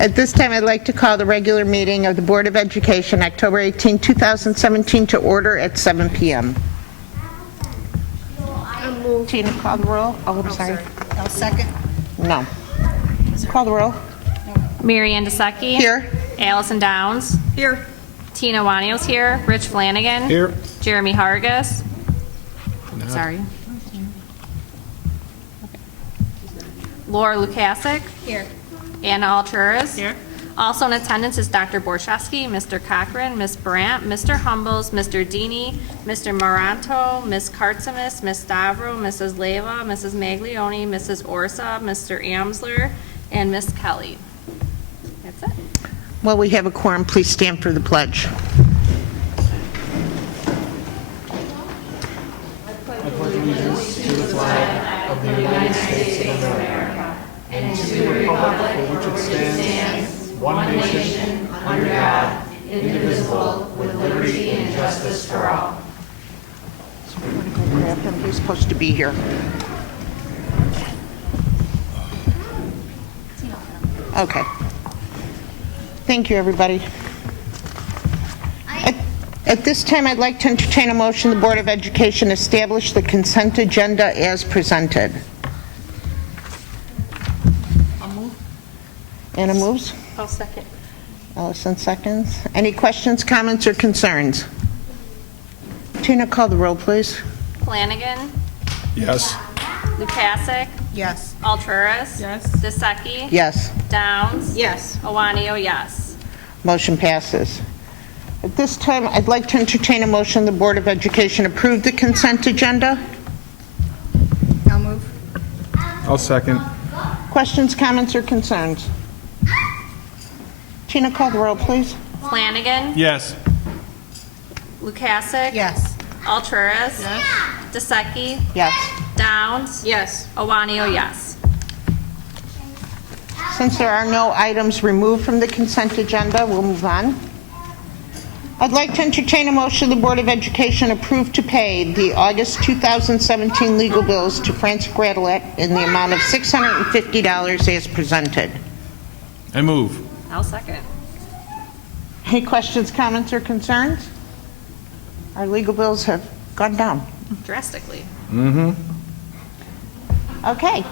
At this time, I'd like to call the regular meeting of the Board of Education, October 18, 2017, to order at 7 p.m. Tina, call the roll. Oh, I'm sorry. I'll second. No. Call the roll. Mary Ann DeSecchi. Here. Allison Downs. Here. Tina Wanio's here. Rich Flanagan. Here. Jeremy Hargis. Sorry. Okay. Laura Lukasik. Here. Anna Alturas. Here. Also in attendance is Dr. Borshevsky, Mr. Cochran, Ms. Brandt, Mr. Humbles, Mr. Dini, Mr. Maranto, Ms. Kartzimis, Ms. Stavro, Mrs. Leva, Mrs. Maglione, Mrs. Orsa, Mr. Amsler, and Ms. Kelly. That's it. Well, we have a quorum. Please stand for the pledge. To the flag of the United States of America and to the republic for which it stands, one nation, under God, indivisible, with liberty and justice for all. So we're going to go grab him. He's supposed to be here. Okay. Thank you, everybody. At this time, I'd like to entertain a motion the Board of Education establish the consent agenda as presented. I'll move. Anna moves. I'll second. Allison seconds. Any questions, comments, or concerns? Tina, call the roll, please. Flanagan. Yes. Lukasik. Yes. Alturas. Yes. DeSecchi. Yes. Downs. Yes. Awanio, yes. Motion passes. At this time, I'd like to entertain a motion the Board of Education approve the consent agenda. I'll move. I'll second. Questions, comments, or concerns? Tina, call the roll, please. Flanagan. Yes. Lukasik. Yes. Alturas. Yes. DeSecchi. Yes. Downs. Yes. Awanio, yes. Since there are no items removed from the consent agenda, we'll move on. I'd like to entertain a motion the Board of Education approve to pay the August 2017 legal bills to Francis Gradelet in the amount of $650 as presented. I move. I'll second. Any questions, comments, or concerns? Our legal bills have gone down. Drastically. Mm-hmm. Okay.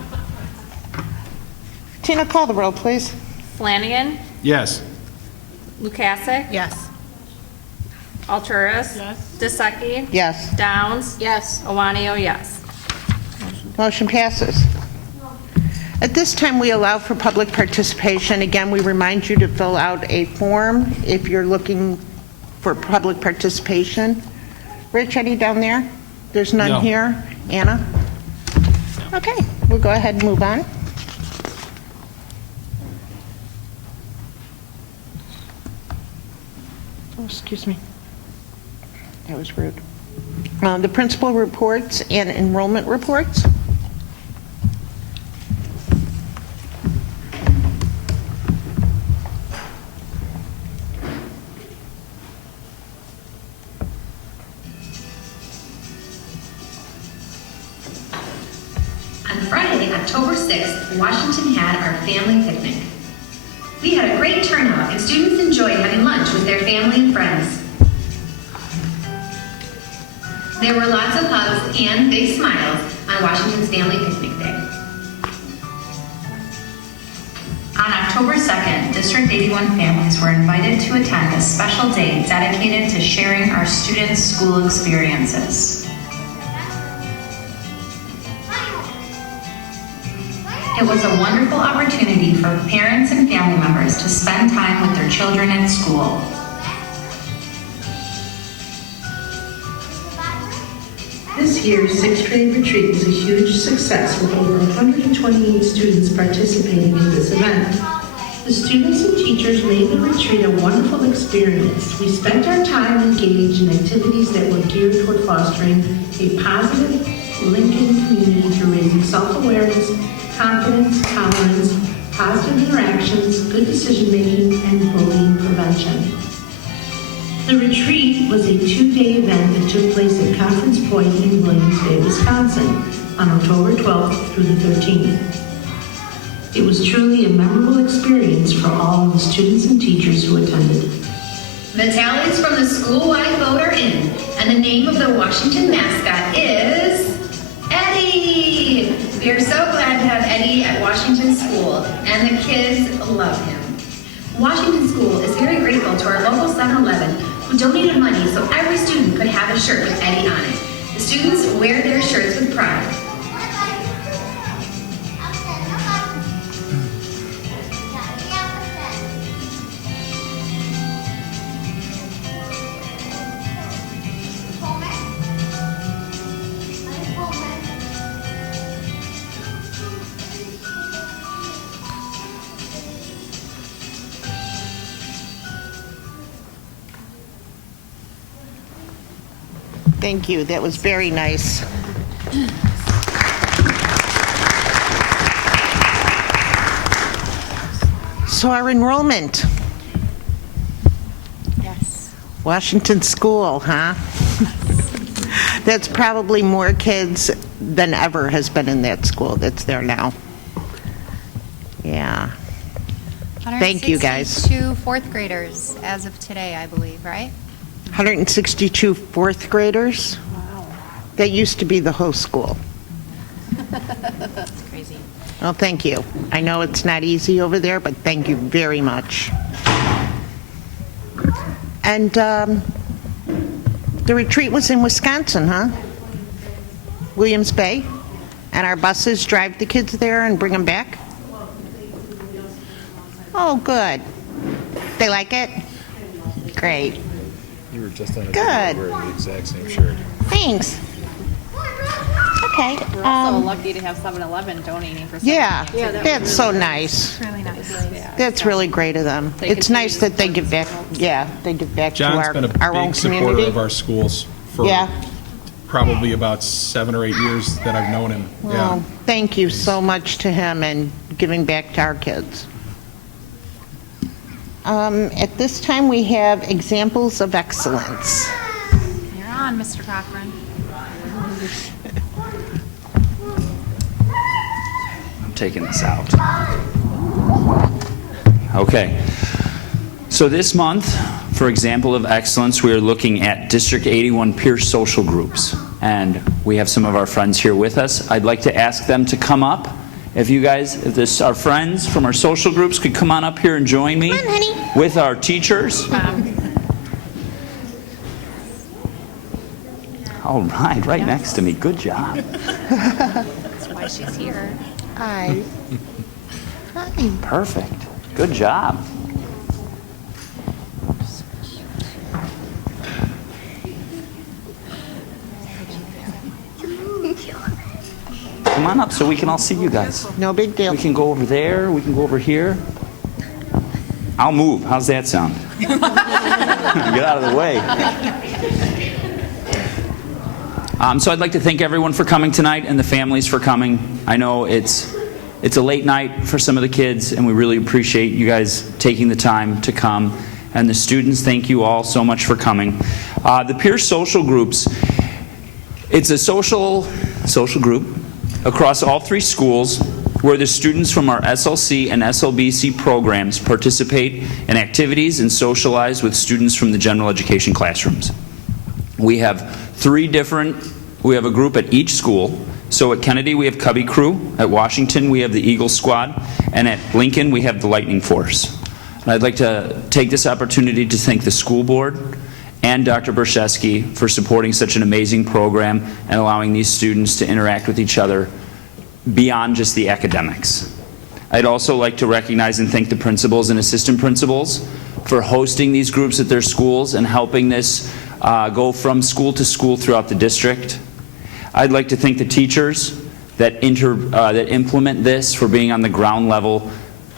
Tina, call the roll, please. Flanagan. Yes. Lukasik. Yes. Alturas. Yes. DeSecchi. Yes. Downs. Yes. Awanio, yes. Motion passes. At this time, we allow for public participation. Again, we remind you to fill out a form if you're looking for public participation. Rich, any down there? There's none No. here. Anna? Okay, we'll go ahead and move on. Oh, excuse me. That was rude. The principal reports and enrollment reports. On Friday, October 6th, Washington had our family picnic. We had a great turnout and students enjoyed having lunch with their family and friends. There were lots of hugs and big smiles on Washington's Family Picnic Day. On October 2nd, District 81 families were invited to attend a special day dedicated to sharing our students' school experiences. It was a wonderful opportunity for parents and family members to spend time with their children at school. This year's 6th grade retreat was a huge success with over 128 students participating in this event. The students and teachers made the retreat a wonderful experience. We spent our time engaged in activities that were geared toward fostering a positive Lincoln community through raising self-awareness, confidence, tolerance, positive interactions, good decision-making, and bullying prevention. The retreat was a 2-day event that took place at Conference Point in Williams Bay, Wisconsin, on October 12th through the 13th. It was truly a memorable experience for all of the students and teachers who attended. The tallies from the school-wide vote are in, and the name of the Washington mascot is Eddie. We are so glad to have Eddie at Washington School, and the kids love him. Washington School is very grateful to our local 7-Eleven who donated money so every student could have a shirt with Eddie on it. The students wear their shirts with pride. Thank you. That was very nice. So our enrollment. Yes. Washington School, huh? That's probably more kids than ever has been in that school that's there now. Yeah. Thank you, guys. 162 fourth graders as of today, I believe, right? 162 fourth graders. Wow. That used to be the whole school. That's crazy. Well, thank you. I know it's not easy over there, but thank you very much. And the retreat was in Wisconsin, huh? Williams Bay? And our buses drive the kids there and bring them back? Oh, good. They like it? Great. You were just on a Good. wearing the exact same shirt. Thanks. Okay. We're also lucky to have 7-Eleven donating for Yeah, something. that's so nice. Really nice. That's really great of them. They It's continue nice that they give back, yeah, they give back to John's been a our own big supporter community. of our schools for Yeah. probably about 7 or 8 years that I've known him. Well, thank you so much to him and giving back to our kids. At this time, we have examples of excellence. You're on, Mr. Cochran. I'm taking this out. Okay. So this month, for example of excellence, we are looking at District 81 peer social groups. And we have some of our friends here with us. I'd like to ask them to come up. If you guys, our friends from our social groups could come on up here and join me with our teachers. All right next to me. Good job. That's why she's here. Hi. Hi. Perfect. Good job. Come on up so we can all see you guys. No big deal. We can go over there. We can go over here. I'll move. How's that sound? Get out of the way. So I'd like to thank everyone for coming tonight and the families for coming. I know it's a late night for some of the kids, and we really appreciate you guys taking the time to come. And the students, thank you all so much for coming. The peer social groups, it's a social group across all 3 schools where the students from our SLC and SLBC programs participate in activities and socialize with students from the general education classrooms. We have we have a group at each school. So at Kennedy we have Cubby Crew, at Washington we have the Eagle Squad, and at Lincoln we have the Lightning Force. And I'd like to take this opportunity to thank the school board and Dr. Berszewski for supporting such an amazing program and allowing these students to interact with each other beyond just the academics. I'd also like to recognize and thank the principals and assistant principals for hosting these groups at their schools and helping this go from school to school throughout the district. I'd like to thank the teachers that implement this for being on the ground level,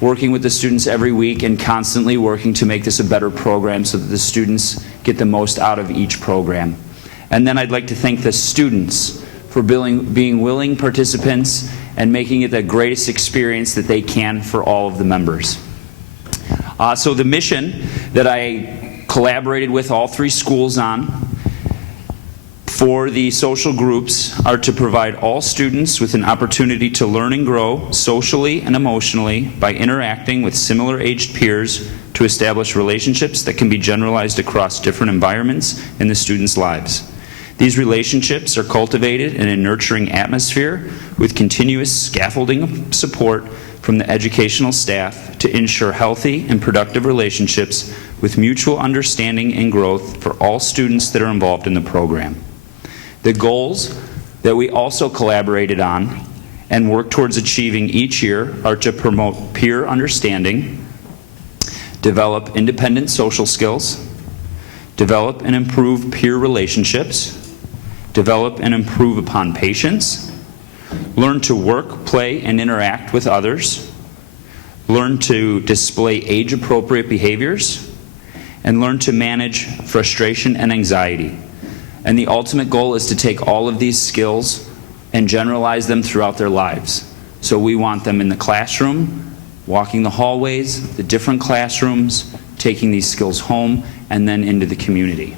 working with the students every week and constantly working to make this a better program so that the students get the most out of each program. And then I'd like to thank the students for being willing participants and making it the greatest experience that they can for all of the members. So the mission that I collaborated with all 3 schools on, for the social groups are to provide all students with an opportunity to learn and grow socially and emotionally by interacting with similar-aged peers to establish relationships that can be generalized across different environments in the students' lives. These relationships are cultivated in a nurturing atmosphere with continuous scaffolding support from the educational staff to ensure healthy and productive relationships with mutual understanding and growth for all students that are involved in the program. The goals that we also collaborated on and work towards achieving each year are to promote peer understanding, develop independent social skills, develop and improve peer relationships, develop and improve upon patience, learn to work, play, and interact with others, learn to display age-appropriate behaviors, and learn to manage frustration and anxiety. And the ultimate goal is to take all of these skills and generalize them throughout their lives. So we want them in the classroom, walking the hallways, the different classrooms, taking these skills home, and then into the community.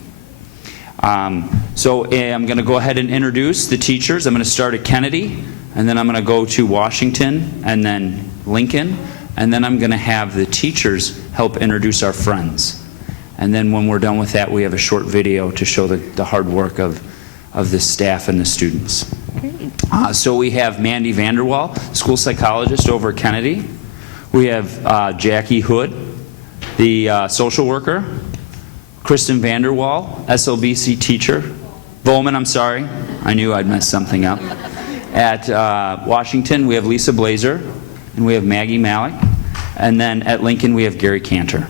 I'm going to go ahead and introduce the teachers. I'm going to start at Kennedy, and then I'm going to go to Washington, and then Lincoln, and then I'm going to have the teachers help introduce our friends. And then when we're done with that, we have a short video to show the hard work of the staff and the students. So we have Mandy Vanderwall, school psychologist over at Kennedy. We have Jackie Hood, the social worker. Kristen Vanderwall, SLBC teacher. Bowman, I'm sorry. I knew I'd messed something up. At Washington, we have Lisa Blazer, and we have Maggie Malik. And then at Lincoln, we have Gary Cantor.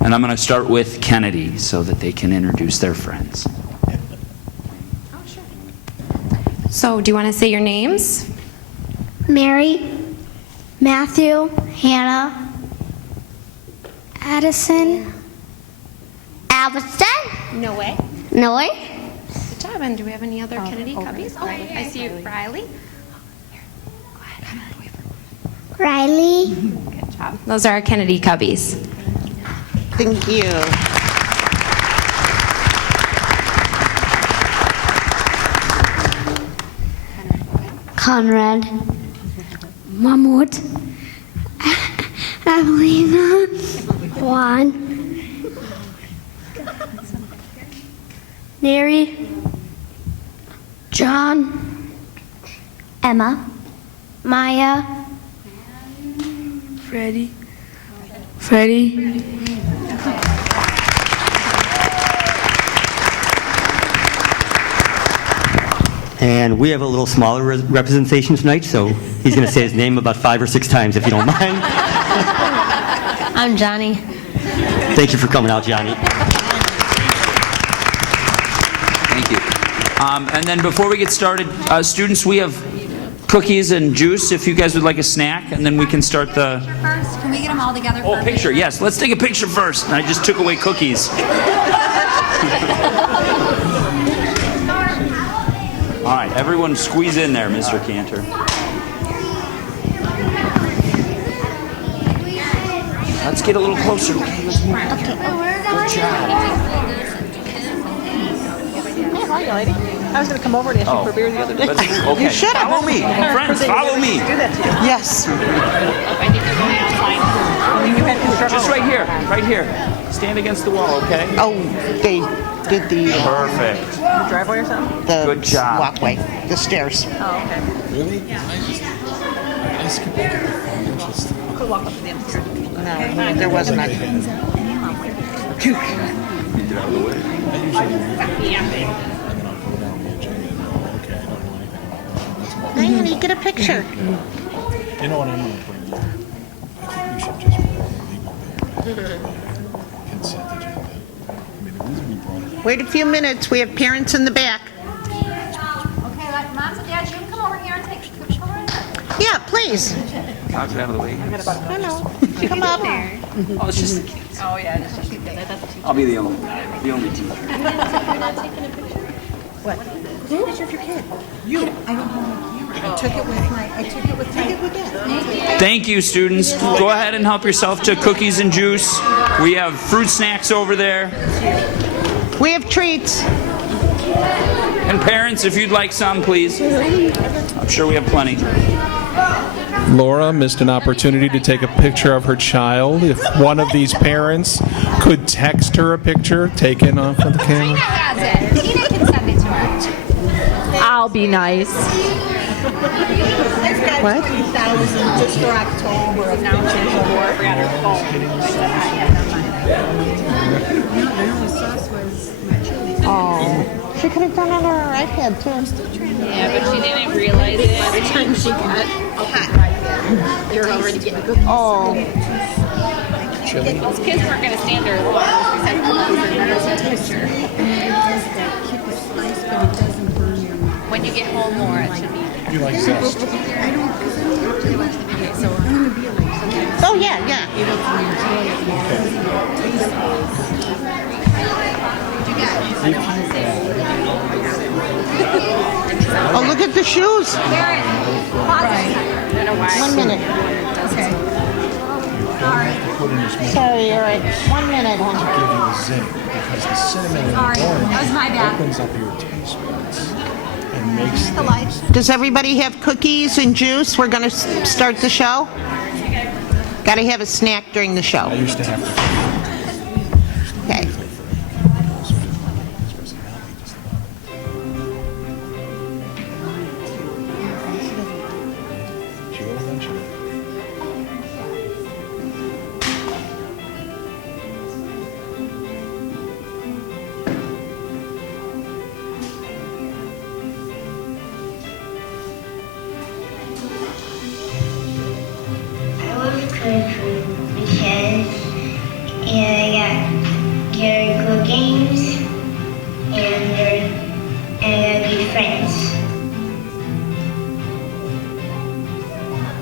And I'm going to start with Kennedy so that they can introduce their friends. So, do you want to say your names? Mary, Matthew, Hannah, Addison, Alveston, Noe. Noe, Good job. And do we have any other Kennedy cubbies? Oh, I see you, Riley. Riley. Good job. Those are our Kennedy cubbies. Thank you. Conrad, Mahmoud, Evelina, Juan, Mary, John, Emma, Maya, Freddie. And we have a little smaller representation tonight, so he's going to say his name about 5 or 6 times if you don't mind. I'm Johnny. Thank you for coming out, Johnny. Thank you. And then before we get started, students, we have cookies and juice if you guys would like a snack, and then we can start the... First, can we get them all together? Oh, picture, yes. Let's take a picture first. I just took away cookies. All right, everyone squeeze in there, Mr. Cantor. Let's get a little closer. Okay, let's move. Good job. I was going to come over and ask you for beer the other day. Okay. You should have. Follow me. Friends, follow me. Yes. Just right here. Right here. Stand against the wall, okay? Oh, they did the Perfect. Driveway or something? Good job. walkway, the stairs. Oh, okay. Really? I skipped over the phone. Interesting. Could walk up to the end here. No, there wasn't a... Get out of the way. I usually read it. And then I'll go down the agenda and go, okay, I don't know anything about that. That's about Hey, honey, get a picture. You know what I'm going to bring you? I think we should just leave it there. Consent agenda. I mean, the reason we brought it up. Wait a few minutes. We have parents in the back. Okay, Moms and Dads, you can come over here and take a picture. Yeah, please. Knock it out of the way. Hello. Come up. Oh, it's just the kids. Oh, yeah. That's what she did. I'll be the only teacher. What? Take a picture of your kid. You. I don't have my camera. I took it with that. Thank you, students. Go ahead and help yourself to cookies and juice. We have fruit snacks over there. We have treats. And parents, if you'd like some, please. I'm sure we have plenty. Laura missed an opportunity to take a picture of her child. If one of these parents could text her a picture taken off of the camera. has it. Tina can send it to her. I'll be nice. I've got What? 20,000 just for October. Now she's a war. Forgot her phone. I said I had it on mine. No, the only sauce was my chili. Oh, she could have done it on her iPad too. Yeah, but she didn't realize it. By the time she got hot, you're already getting good. Oh, Those kids weren't going to stand there long. We said, "Oh, picture." Keep it spice, but it doesn't burn your mouth. When you get home more, it should be there. You like zest? I don't, because I don't actually watch the video, so I'm going to be like, sometimes oh yeah, yeah. you don't Oh, look at the shoes. Karen, pause it. 1 minute. Okay. Put in this Sorry, all right. 1 minute, hon. give you a zing because the cinnamon and Sorry, the orange that was my bad. opens up your taste buds and makes The light. Does everybody have cookies and juice? We're going to start the show. Got to have a snack during the show. I used to have to. Okay. She will eventually. I love country because I got good games and good friends.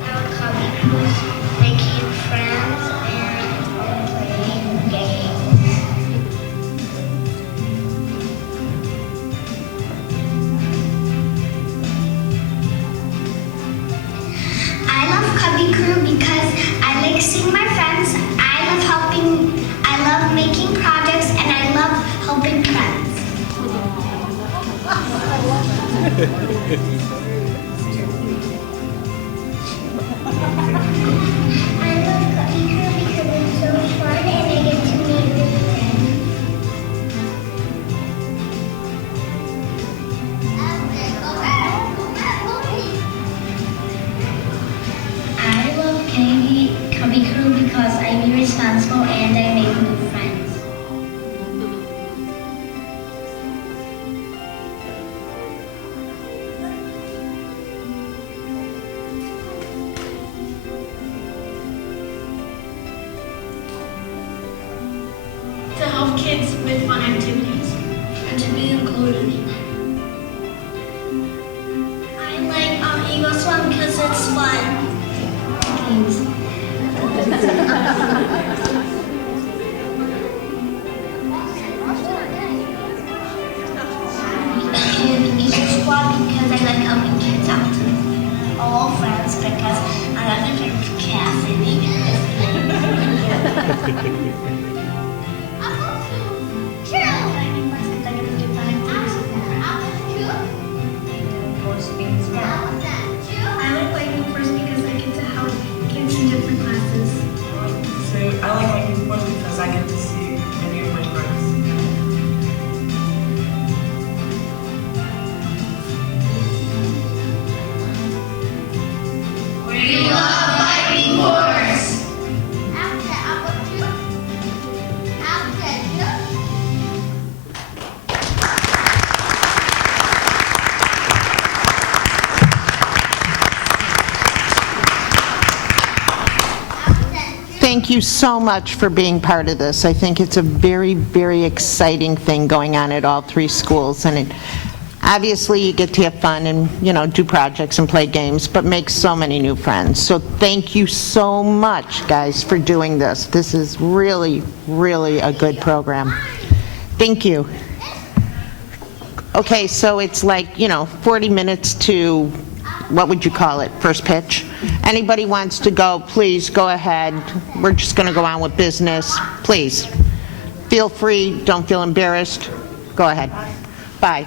I love coffee crews, making friends and playing games. I love Cubby Crew because I like seeing my friends, I love making projects, and I love helping friends. I love Cubby Crew because it's so fun and I get to meet new friends. I love Cubby Crew because I'm responsible and I make new friends. To help kids with fun activities and to be included. I like Eagle Swim because it's fun. And Eagle Squad because I like helping kids out. All friends because I love the friends Cassidy. I like Lightning Force because I get to help kids in different classes. So I like Lightning Sports because I get to see many of my friends. We love Lightning Force. Thank you so much for being part of this. I think it's a very, very exciting thing going on at all three schools. And obviously, you get to have fun and, do projects and play games, but make so many new friends. So thank you so much, guys, for doing this. This is really, really a good program. Thank you. Okay, so it's like, 40 minutes to, what would you call it, first pitch? Anybody wants to go, please go ahead. We're just going to go on with business. Please, feel free, don't feel embarrassed. Go ahead. Bye.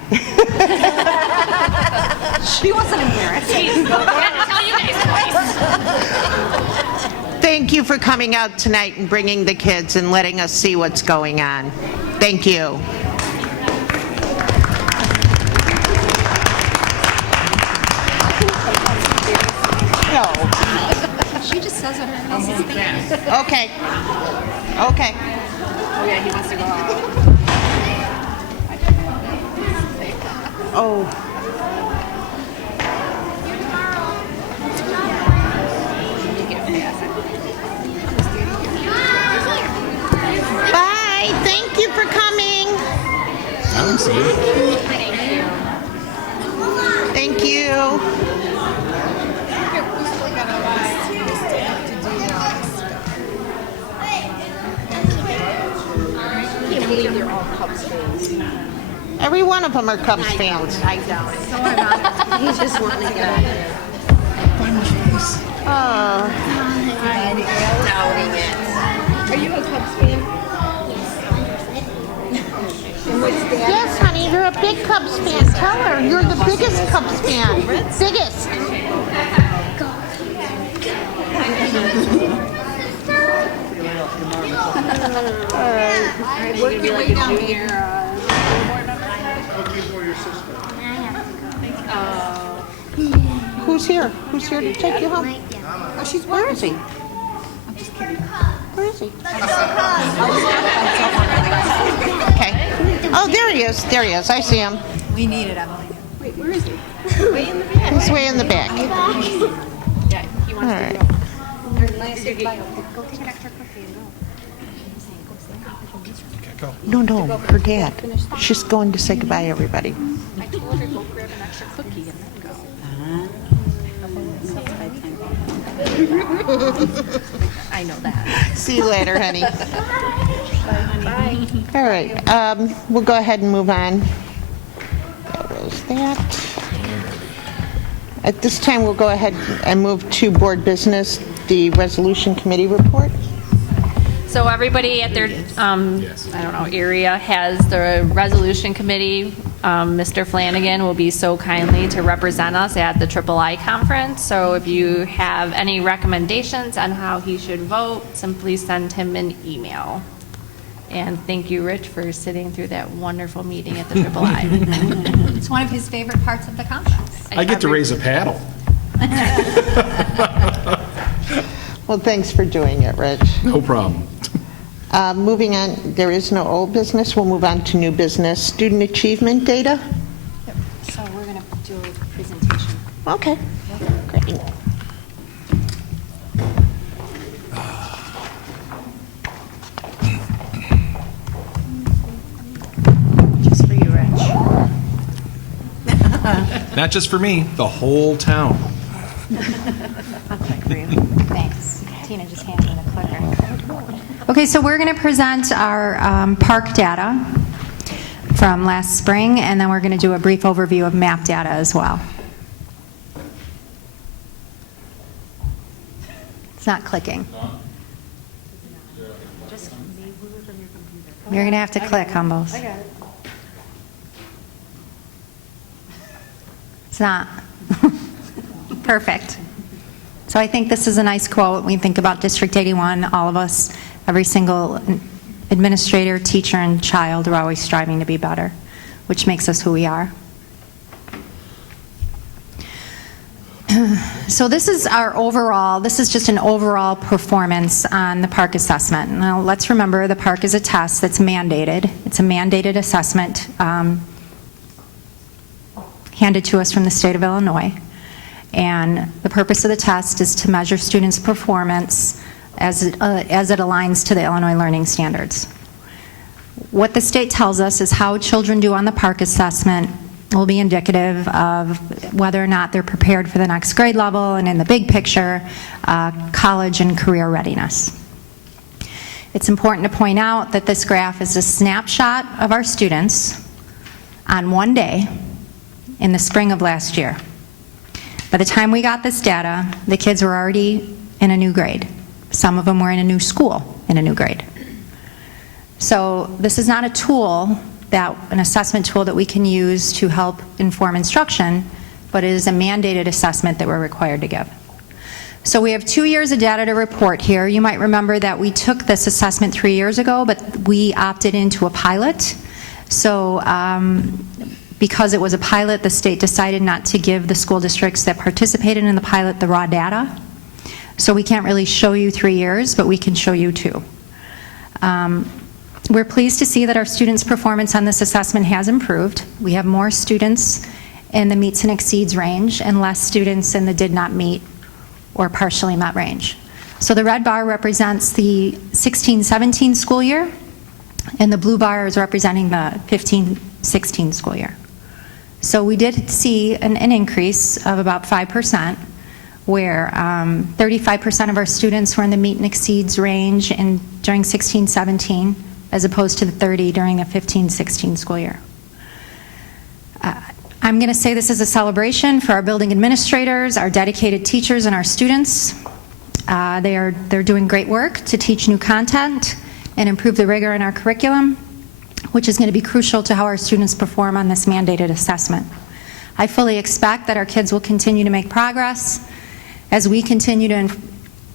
She wasn't embarrassed. Don't have to tell you guys twice. Thank you for coming out tonight and bringing the kids and letting us see what's going on. Thank you. No. She just says what her else is thinking. Okay. Okay. Oh, yeah, he wants to go out. Oh. Bye. Thank you for coming. I don't see it. Thank you. They're all Cubs fans. Every one of them are Cubs fans. I doubt it. So am I. He's just wanting to get out of here. Oh. Doubting it. Are you a Cubs fan? And what's Dad? Yes, honey, you're a big Cubs fan. Tell her you're the biggest Cubs fan. Biggest. All right. Work your way down here. Who's here? Who's here to take you home? Oh, she's Where is he? I'm just kidding. Where is he? Okay. Oh, there he is. There he is. I see him. We need it, Emily. Wait, where is he? Way in the back. He's way in the back. Yeah, he All wants right. to go. Go take an extra cookie and go. No, her dad. She's going to say goodbye, everybody. I told her go grab an extra cookie and then go. I know that. See you later, honey. All right, we'll go ahead and move on. There was that. At this time, we'll go ahead and move to board business, the resolution committee report. So everybody at their, I don't know, area has the resolution committee. Mr. Flanagan will be so kindly to represent us at the III conference. So if you have any recommendations on how he should vote, simply send him an email. And thank you, Rich, for sitting through that wonderful meeting at the III. It's one of his favorite parts of the conference. I get to raise a paddle. Well, thanks for doing it, Rich. No problem. Moving on, there is no old business. We'll move on to new business. Student achievement data? So we're going to do a presentation. Okay, great. Just for you, Rich. Not just for me, the whole town. I'll click for you. Thanks. Tina just handed me the clicker. Okay, so we're going to present our park data from last spring, and then we're going to do a brief overview of map data as well. It's not clicking. You're going to have to click, Humbles. I got it. It's not. Perfect. So I think this is a nice quote. We think about District 81, all of us, every single administrator, teacher, and child are always striving to be better, which makes us who we are. So this is our overall, this is just an overall performance on the park assessment. Now let's remember the park is a test that's mandated. It's a mandated assessment handed to us from the state of Illinois. And the purpose of the test is to measure students' performance as it aligns to the Illinois learning standards. What the state tells us is how children do on the park assessment will be indicative of whether or not they're prepared for the next grade level and in the big picture, college and career readiness. It's important to point out that this graph is a snapshot of our students on one day in the spring of last year. By the time we got this data, the kids were already in a new grade. Some of them were in a new school in a new grade. So this is not a tool an assessment tool that we can use to help inform instruction, but it is a mandated assessment that we're required to give. So we have 2 years of data to report here. You might remember that we took this assessment 3 years ago, but we opted into a pilot. So because it was a pilot, the state decided not to give the school districts that participated in the pilot the raw data. So we can't really show you 3 years, but we can show you 2. We're pleased to see that our students' performance on this assessment has improved. We have more students in the meets and exceeds range and less students in the did not meet or partially met range. So the red bar represents the 16-17 school year, and the blue bar is representing the 15-16 school year. So we did see an increase of about 5%, where 35% of our students were in the meet and exceeds range during 16-17, as opposed to the 30 during the 15-16 school year. I'm going to say this is a celebration for our building administrators, our dedicated teachers, and our students. They're doing great work to teach new content and improve the rigor in our curriculum, which is going to be crucial to how our students perform on this mandated assessment. I fully expect that our kids will continue to make progress as we continue to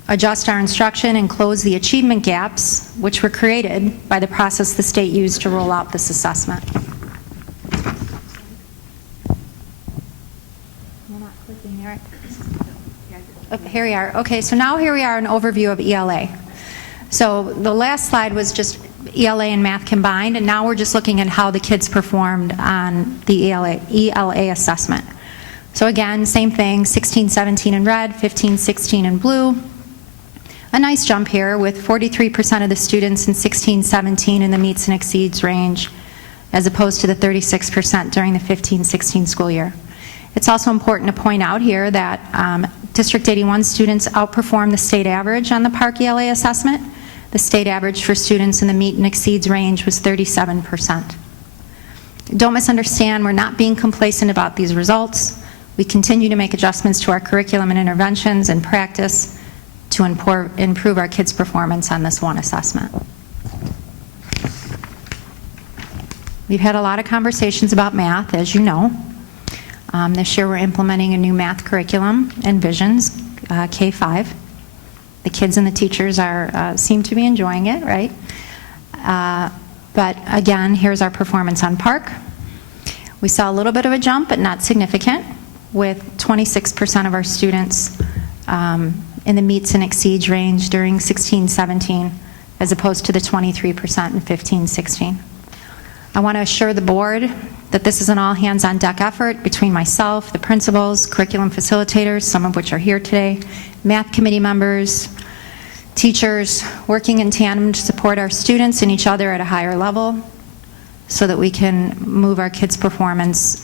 adjust our instruction and close the achievement gaps, which were created by the process the state used to roll out this assessment. Here we are. Okay, so now here we are, an overview of ELA. So the last slide was just ELA and math combined, and now we're just looking at how the kids performed on the ELA assessment. So again, same thing, 16-17 in red, 15-16 in blue. A nice jump here with 43% of the students in 16-17 in the meets and exceeds range, as opposed to the 36% during the 15-16 school year. It's also important to point out here that District 81 students outperformed the state average on the Park ELA assessment. The state average for students in the meet and exceeds range was 37%. Don't misunderstand, we're not being complacent about these results. We continue to make adjustments to our curriculum and interventions and practice to improve our kids' performance on this one assessment. We've had a lot of conversations about math, as you know. This year we're implementing a new math curriculum and visions, K-5. The kids and the teachers seem to be enjoying it, right? But again, here's our performance on Park. We saw a little bit of a jump, but not significant, with 26% of our students in the meets and exceeds range during 16-17, as opposed to the 23% in 15-16. I want to assure the board that this is an all-hands-on-deck effort between myself, the principals, curriculum facilitators, some of which are here today, math committee members, teachers, working in tandem to support our students and each other at a higher level so that we can move our kids' performance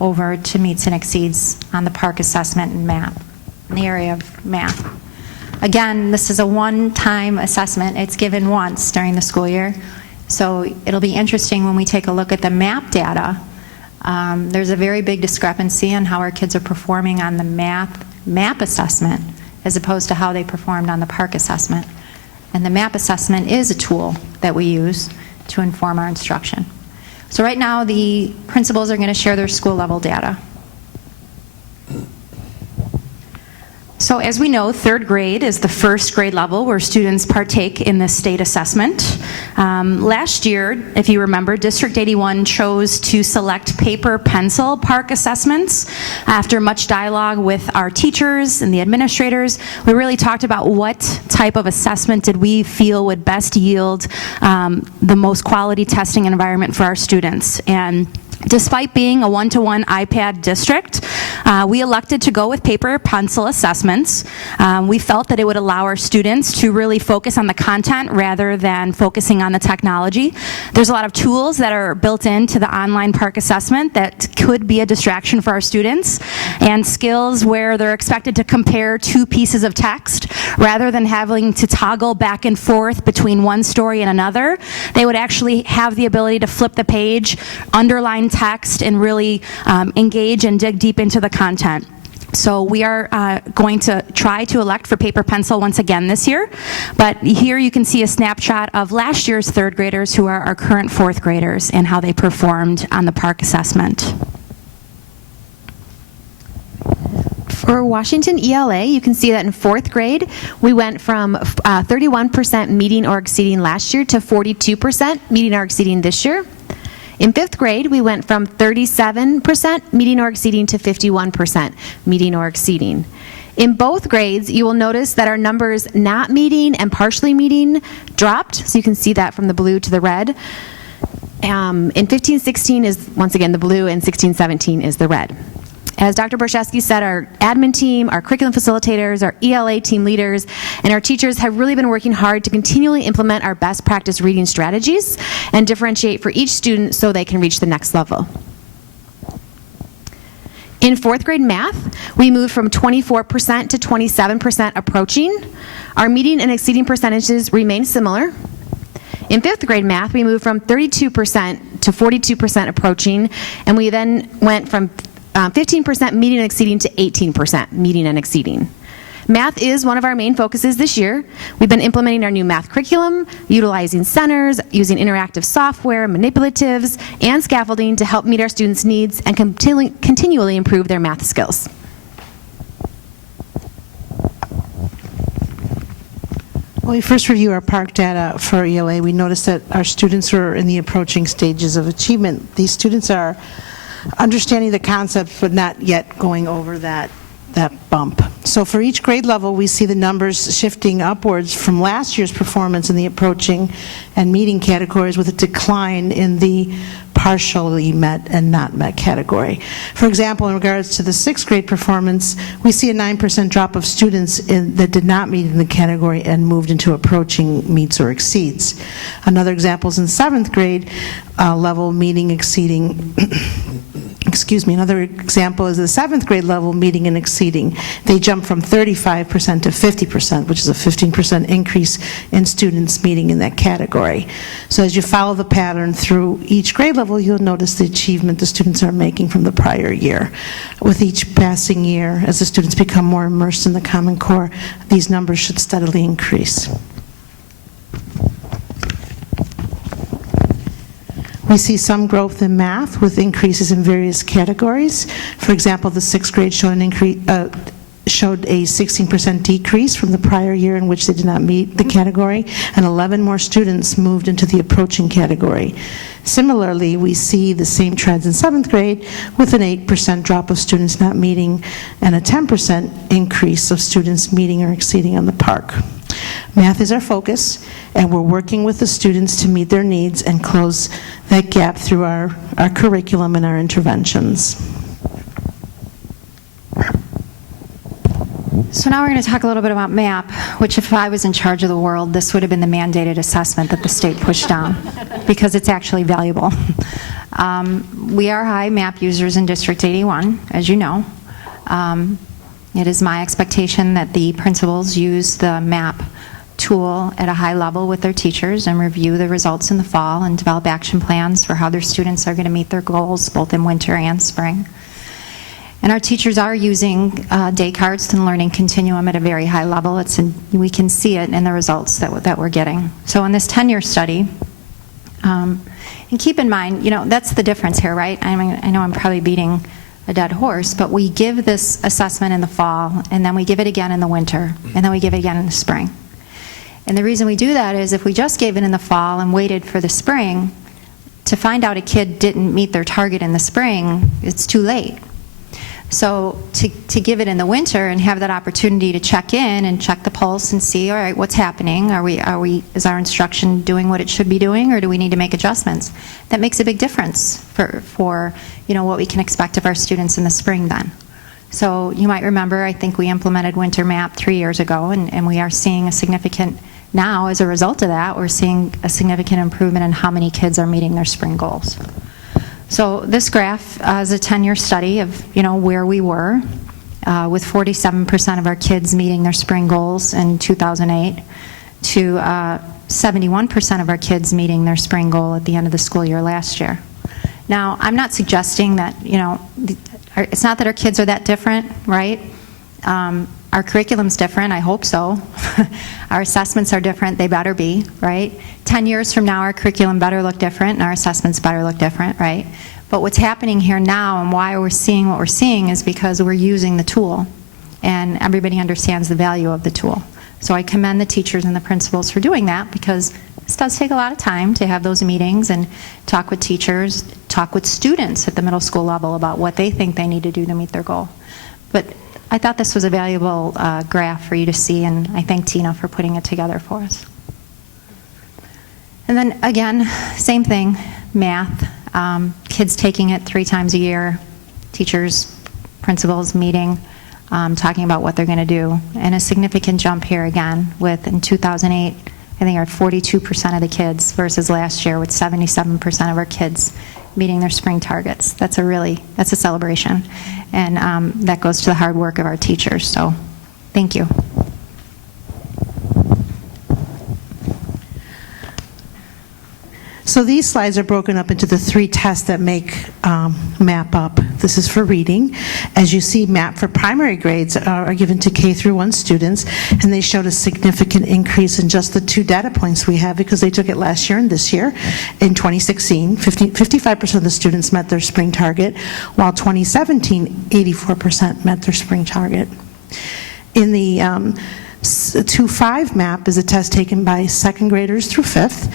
over to meets and exceeds on the Park assessment and math, in the area of math. Again, this is a one-time assessment. It's given once during the school year. So it'll be interesting when we take a look at the MAP data. There's a very big discrepancy on how our kids are performing on the MAP assessment as opposed to how they performed on the Park assessment. And the MAP assessment is a tool that we use to inform our instruction. So right now the principals are going to share their school level data. So as we know, third grade is the first grade level where students partake in this state assessment. Last year, if you remember, District 81 chose to select paper-pencil Park assessments. After much dialogue with our teachers and the administrators, we really talked about what type of assessment did we feel would best yield the most quality testing environment for our students. And despite being a one-to-one iPad district, we elected to go with paper pencil assessments. We felt that it would allow our students to really focus on the content rather than focusing on the technology. There's a lot of tools that are built into the online Park assessment that could be a distraction for our students, and skills where they're expected to compare two pieces of text rather than having to toggle back and forth between one story and another. They would actually have the ability to flip the page, underline text, and really engage and dig deep into the content. So we are going to try to elect for paper pencil once again this year, but here you can see a snapshot of last year's third graders who are our current fourth graders and how they performed on the PARCC assessment. For Washington ELA, you can see that in fourth grade, we went from 31% meeting or exceeding last year to 42% meeting or exceeding this year. In fifth grade, we went from 37% meeting or exceeding to 51% meeting or exceeding. In both grades, you will notice that our numbers not meeting and partially meeting dropped, so you can see that from the blue to the red. In 15-16 is, once again, the blue, and 16-17 is the red. As Dr. Borshesky said, our admin team, our curriculum facilitators, our ELA team leaders, and our teachers have really been working hard to continually implement our best practice reading strategies and differentiate for each student so they can reach the next level. In fourth grade math, we moved from 24% to 27% approaching. Our meeting and exceeding percentages remain similar. In fifth grade math, we moved from 32% to 42% approaching, and we then went from 15% meeting and exceeding to 18% meeting and exceeding. Math is one of our main focuses this year. We've been implementing our new math curriculum, utilizing centers, using interactive software, manipulatives, and scaffolding to help meet our students' needs and continually improve their math skills. When we first review our PARCC data for ELA, we noticed that our students were in the approaching stages of achievement. These students are understanding the concept but not yet going over that bump. So for each grade level, we see the numbers shifting upwards from last year's performance in the approaching and meeting categories, with a decline in the partially met and not met category. For example, in regards to the sixth grade performance, we see a 9% drop of students that did not meet in the category and moved into approaching meets or exceeds. Another example is in seventh grade level, meeting, exceeding. Another example is the seventh grade level, meeting and exceeding. They jumped from 35% to 50%, which is a 15% increase in students meeting in that category. So as you follow the pattern through each grade level, you'll notice the achievement the students are making from the prior year. With each passing year, as the students become more immersed in the Common Core, these numbers should steadily increase. We see some growth in math with increases in various categories. For example, the sixth grade showed a 16% decrease from the prior year in which they did not meet the category, and 11 more students moved into the approaching category. Similarly, we see the same trends in seventh grade with an 8% drop of students not meeting and a 10% increase of students meeting or exceeding on the PARCC. Math is our focus, and we're working with the students to meet their needs and close that gap through our curriculum and our interventions. So now we're going to talk a little bit about MAP, which if I was in charge of the world, this would have been the mandated assessment that the state pushed down, because it's actually valuable. We are high MAP users in District 81, as you know. It is my expectation that the principals use the MAP tool at a high level with their teachers and review the results in the fall and develop action plans for how their students are going to meet their goals both in winter and spring. And our teachers are using day cards and learning continuum at a very high level. We can see it in the results that we're getting. So in this 10-year study, and keep in mind, that's the difference here, right? I know I'm probably beating a dead horse, but we give this assessment in the fall, and then we give it again in the winter, and then we give it again in the spring. And the reason we do that is if we just gave it in the fall and waited for the spring, to find out a kid didn't meet their target in the spring, it's too late. So to give it in the winter and have that opportunity to check in and check the pulse and see, all right, what's happening? Is our instruction doing what it should be doing, or do we need to make adjustments? That makes a big difference for what we can expect of our students in the spring then. So you might remember, I think we implemented winter MAP 3 years ago, and we are seeing a significant, now as a result of that, we're seeing a significant improvement in how many kids are meeting their spring goals. So this graph is a 10-year study of where we were with 47% of our kids meeting their spring goals in 2008 to 71% of our kids meeting their spring goal at the end of the school year last year. Now, I'm not suggesting that, It's not that our kids are that different, right? Our curriculum's different, I hope so. Our assessments are different, they better be, right? 10 years from now, our curriculum better look different, and our assessments better look different, right? But what's happening here now and why we're seeing what we're seeing is because we're using the tool, and everybody understands the value of the tool. So I commend the teachers and the principals for doing that, because this does take a lot of time to have those meetings and talk with teachers, talk with students at the middle school level about what they think they need to do to meet their goal. But I thought this was a valuable graph for you to see, and I thank Tina for putting it together for us. And then again, same thing, math. Kids taking it 3 times a year, teachers, principals meeting, talking about what they're going to do. And a significant jump here again with, in 2008, I think our 42% of the kids versus last year with 77% of our kids meeting their spring targets. That's a celebration. And that goes to the hard work of our teachers. So thank you. So these slides are broken up into the 3 tests that make MAP up. This is for reading. As you see, MAP for primary grades are given to K through 1 students, and they showed a significant increase in just the 2 data points we have because they took it last year and this year. In 2016, 55% of the students met their spring target, while 2017, 84% met their spring target. In the 2-5 MAP is a test taken by 2nd graders through 5th.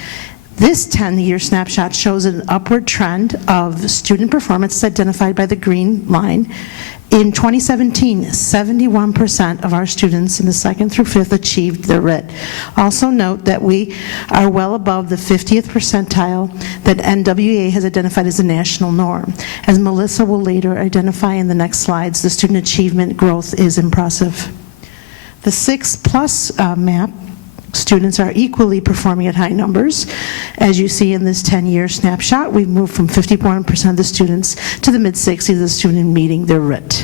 This 10-year snapshot shows an upward trend of student performance identified by the green line. In 2017, 71% of our students in the 2nd through 5th achieved their RIT. Also note that we are well above the 50th percentile that NWEA has identified as a national norm. As Melissa will later identify in the next slides, the student achievement growth is impressive. The 6+ MAP students are equally performing at high numbers. As you see in this 10-year snapshot, we've moved from 51% of the students to the mid-60s of the student meeting their RIT.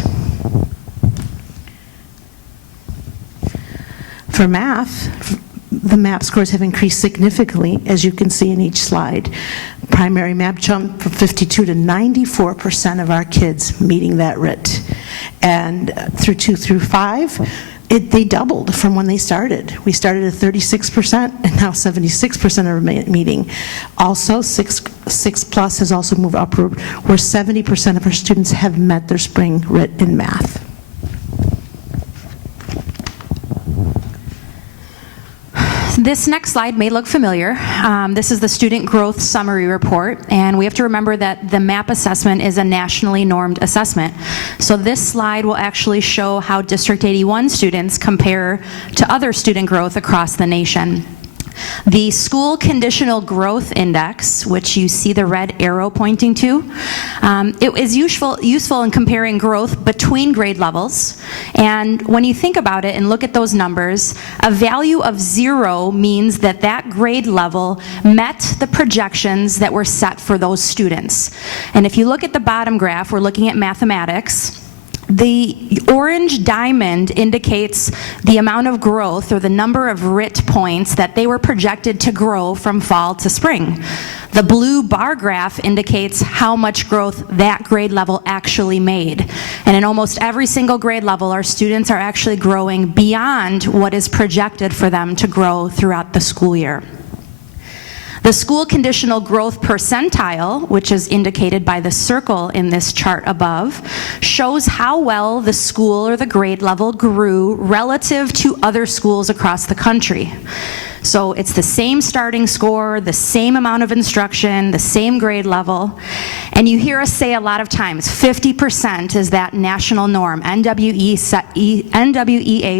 For math, the MAP scores have increased significantly, as you can see in each slide. Primary MAP jumped from 52 to 94% of our kids meeting that RIT. And through 2 through 5, they doubled from when they started. We started at 36%, and now 76% are meeting. Also, 6+ has also moved upward, where 70% of our students have met their spring RIT in math. This next slide may look familiar. This is the Student Growth Summary Report, and we have to remember that the MAP assessment is a nationally normed assessment. So this slide will actually show how District 81 students compare to other student growth across the nation. The School Conditional Growth Index, which you see the red arrow pointing to, it is useful in comparing growth between grade levels. And when you think about it and look at those numbers, a value of 0 means that that grade level met the projections that were set for those students. And if you look at the bottom graph, we're looking at mathematics. The orange diamond indicates the amount of growth or the number of RIT points that they were projected to grow from fall to spring. The blue bar graph indicates how much growth that grade level actually made. And in almost every single grade level, our students are actually growing beyond what is projected for them to grow throughout the school year. The school conditional growth percentile, which is indicated by the circle in this chart above, shows how well the school or the grade level grew relative to other schools across the country. So it's the same starting score, the same amount of instruction, the same grade level. And you hear us say a lot of times, 50% is that national norm. NWEA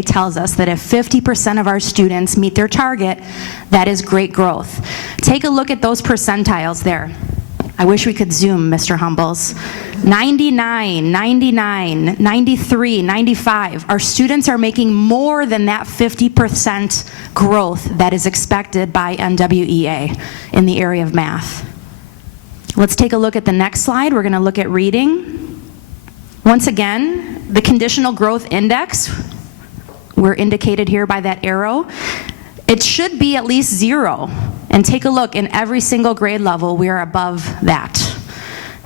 tells us that if 50% of our students meet their target, that is great growth. Take a look at those percentiles there. I wish we could zoom, Mr. Humbles. 99, 99, 93, 95. Our students are making more than that 50% growth that is expected by NWEA in the area of math. Let's take a look at the next slide. We're going to look at reading. Once again, the conditional growth index, we're indicated here by that arrow. It should be at least 0. And take a look, in every single grade level, we are above that.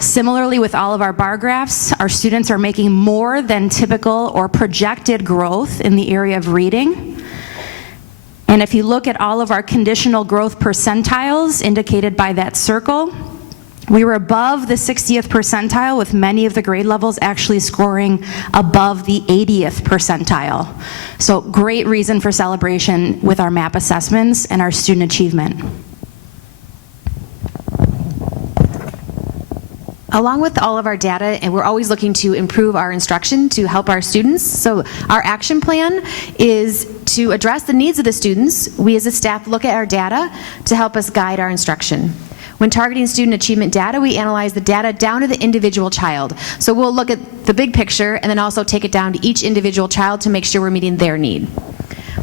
Similarly, with all of our bar graphs, our students are making more than typical or projected growth in the area of reading. And if you look at all of our conditional growth percentiles indicated by that circle, we were above the 60th percentile, with many of the grade levels actually scoring above the 80th percentile. So great reason for celebration with our MAP assessments and our student achievement. Along with all of our data, and we're always looking to improve our instruction to help our students. So our action plan is to address the needs of the students. We as a staff look at our data to help us guide our instruction. When targeting student achievement data, we analyze the data down to the individual child. So we'll look at the big picture and then also take it down to each individual child to make sure we're meeting their need.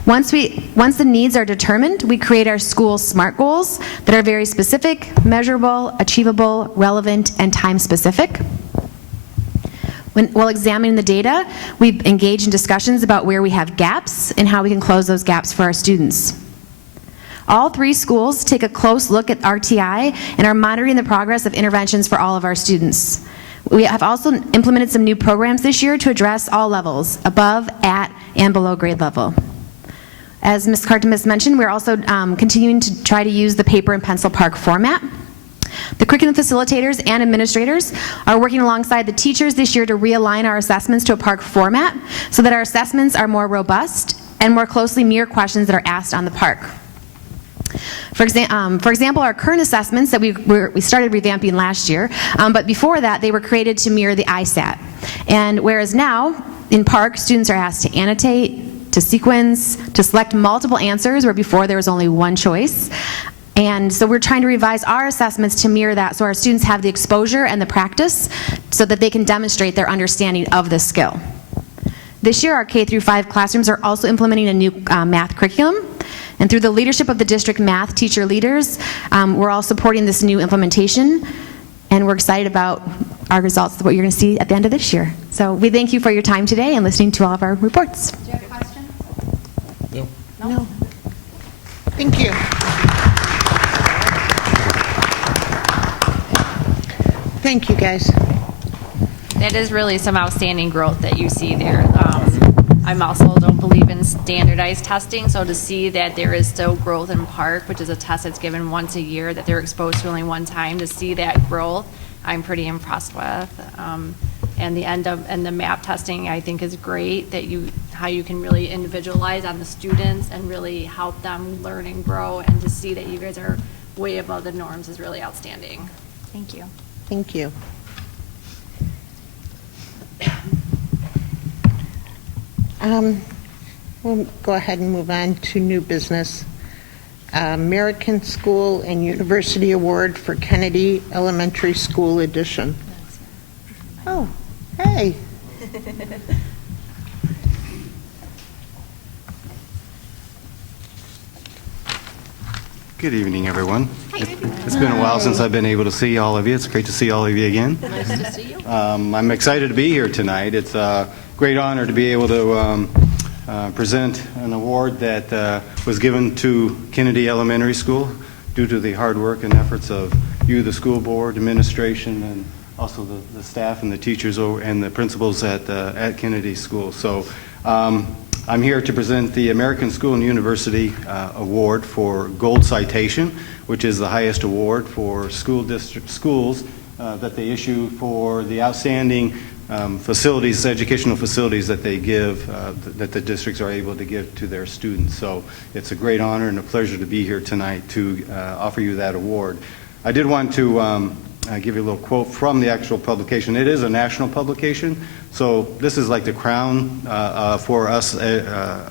Once the needs are determined, we create our school SMART goals that are very specific, measurable, achievable, relevant, and time-specific. While examining the data, we engage in discussions about where we have gaps and how we can close those gaps for our students. All 3 schools take a close look at RTI and are monitoring the progress of interventions for all of our students. We have also implemented some new programs this year to address all levels, above, at, and below grade level. As Ms. Cartemis mentioned, we're also continuing to try to use the paper and pencil park format. The curriculum facilitators and administrators are working alongside the teachers this year to realign our assessments to a park format so that our assessments are more robust and more closely mirror questions that are asked on the park. For example, our current assessments that we started revamping last year, but before that they were created to mirror the ISAT. And whereas now, in park, students are asked to annotate, to sequence, to select multiple answers, where before there was only one choice. And so we're trying to revise our assessments to mirror that so our students have the exposure and the practice so that they can demonstrate their understanding of this skill. This year, our K-5 classrooms are also implementing a new math curriculum. And through the leadership of the district math teacher leaders, we're all supporting this new implementation. And we're excited about our results, what you're going to see at the end of this year. So we thank you for your time today and listening to all of our reports. Do you have a question? No. Thank you. Thank you, guys. That is really some outstanding growth that you see there. I'm also don't believe in standardized testing, so to see that there is still growth in park, which is a test that's given once a year, that they're exposed to only one time, to see that growth, I'm pretty impressed with. And the MAP testing, I think, is great, that how you can really individualize on the students and really help them learn and grow, and to see that you guys are way above the norms is really outstanding. Thank you. Thank you. We'll go ahead and move on to new business. American School and University Award for Kennedy Elementary School Edition. Oh, hey. Good evening, everyone. It's been a while since I've been able to see all of you. It's great to see all of you again. Nice to see you. I'm excited to be here tonight. It's a great honor to be able to present an award that was given to Kennedy Elementary School due to the hard work and efforts of you, the school board, administration, and also the staff and the teachers and the principals at Kennedy School. So I'm here to present the American School and University Award for Gold Citation, which is the highest award for schools that they issue for the outstanding facilities, educational facilities that they give, that the districts are able to give to their students. So it's a great honor and a pleasure to be here tonight to offer you that award. I did want to give you a little quote from the actual publication. It is a national publication, so this is like the crown for us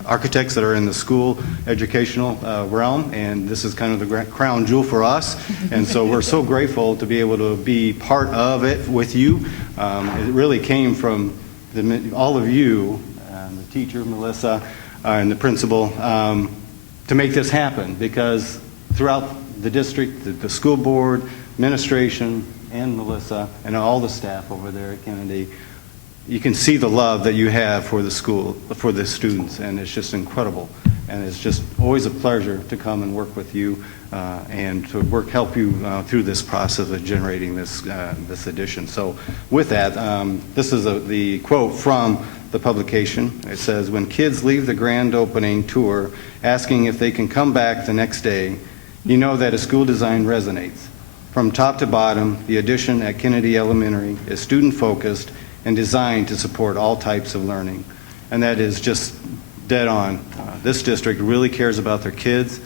architects that are in the school educational realm, and this is kind of the crown jewel for us. And so we're so grateful to be able to be part of it with you. It really came from all of you, the teacher, Melissa, and the principal, to make this happen, because throughout the district, the school board, administration, and Melissa, and all the staff over there at Kennedy, you can see the love that you have for the school, for the students, and it's just incredible. and it's just always a pleasure to come and work with you and to help you through this process of generating this edition. So with that, this is the quote from the publication. It says, "When kids leave the grand opening tour asking if they can come back the next day, you know that a school design resonates. From top to bottom, the addition at Kennedy Elementary is student-focused and designed to support all types of learning." And that is just dead on. This district really cares about their kids.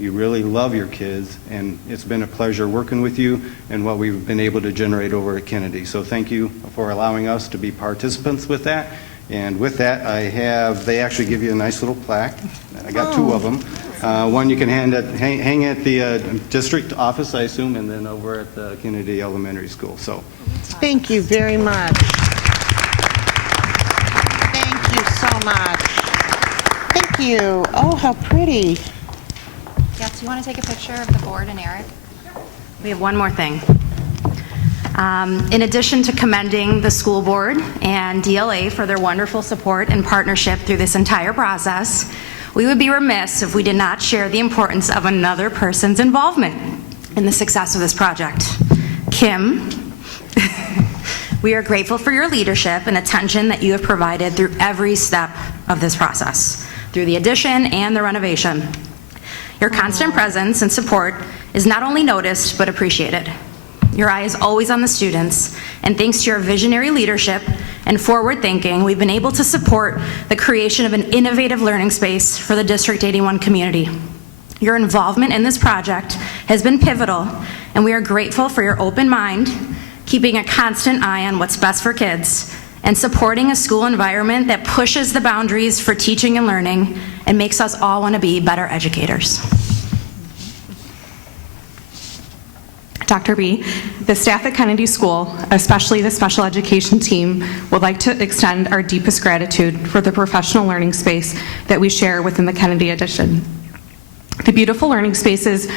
You really love your kids, and it's been a pleasure working with you and what we've been able to generate over at Kennedy. So thank you for allowing us to be participants with that. And with that, they actually give you a nice little plaque. I got two of them. One you can hang at the district office, I assume, and then over at the Kennedy Elementary School. So, thank you very much. Thank you so much. Thank you. Oh, how pretty. Yes, do you want to take a picture of the board and Eric? We have one more thing. In addition to commending the school board and DLA for their wonderful support and partnership through this entire process, we would be remiss if we did not share the importance of another person's involvement in the success of this project. Kim, we are grateful for your leadership and attention that you have provided through every step of this process, through the addition and the renovation. Your constant presence and support is not only noticed, but appreciated. Your eye is always on the students, and thanks to your visionary leadership and forward thinking, we've been able to support the creation of an innovative learning space for the District 81 community. Your involvement in this project has been pivotal, and we are grateful for your open mind, keeping a constant eye on what's best for kids, and supporting a school environment that pushes the boundaries for teaching and learning and makes us all want to be better educators. Dr. B, the staff at Kennedy School, especially the special education team, would like to extend our deepest gratitude for the professional learning space that we share within the Kennedy Edition. The beautiful learning spaces